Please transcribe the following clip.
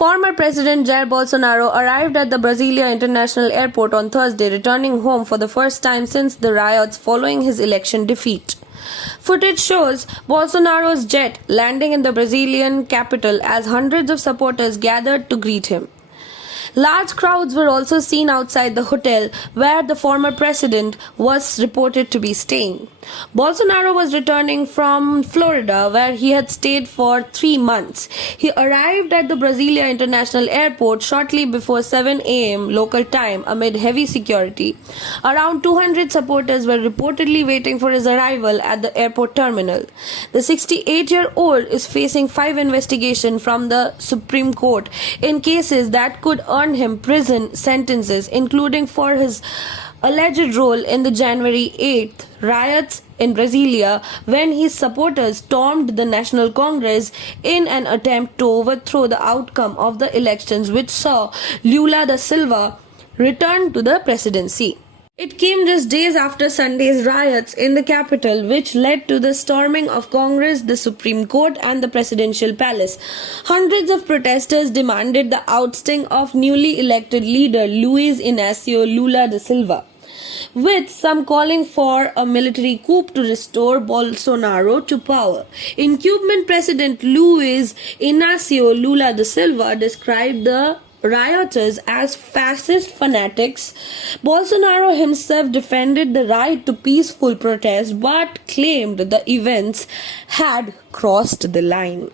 Former President Jair Bolsonaro arrived at the Brasilia International Airport on Thursday, returning home for the first time since the riots following his election defeat. Footage shows Bolsonaro's jet landing in the Brazilian capital as hundreds of supporters gathered to greet him. Large crowds were also seen outside the hotel where the former president was reported to be staying. Bolsonaro was returning from Florida, where he had stayed for 3 months. He arrived at the Brasilia International Airport shortly before 7 a.m. local time amid heavy security. Around 200 supporters were reportedly waiting for his arrival at the airport terminal. The 68-year-old is facing 5 investigations from the Supreme Court in cases that could earn him prison sentences, including for his alleged role in the January 8th riots in Brasilia when his supporters stormed the National Congress in an attempt to overthrow the outcome of the elections, which saw Lula da Silva return to the presidency. It came just days after Sunday's riots in the capital, which led to the storming of Congress, the Supreme Court, and the presidential palace. Hundreds of protesters demanded the ousting of newly elected leader Luiz Inacio Lula da Silva, with some calling for a military coup to restore Bolsonaro to power. Incumbent President Luiz Inacio Lula da Silva described the rioters as fascist fanatics. Bolsonaro himself defended the right to peaceful protest but claimed the events had crossed the line.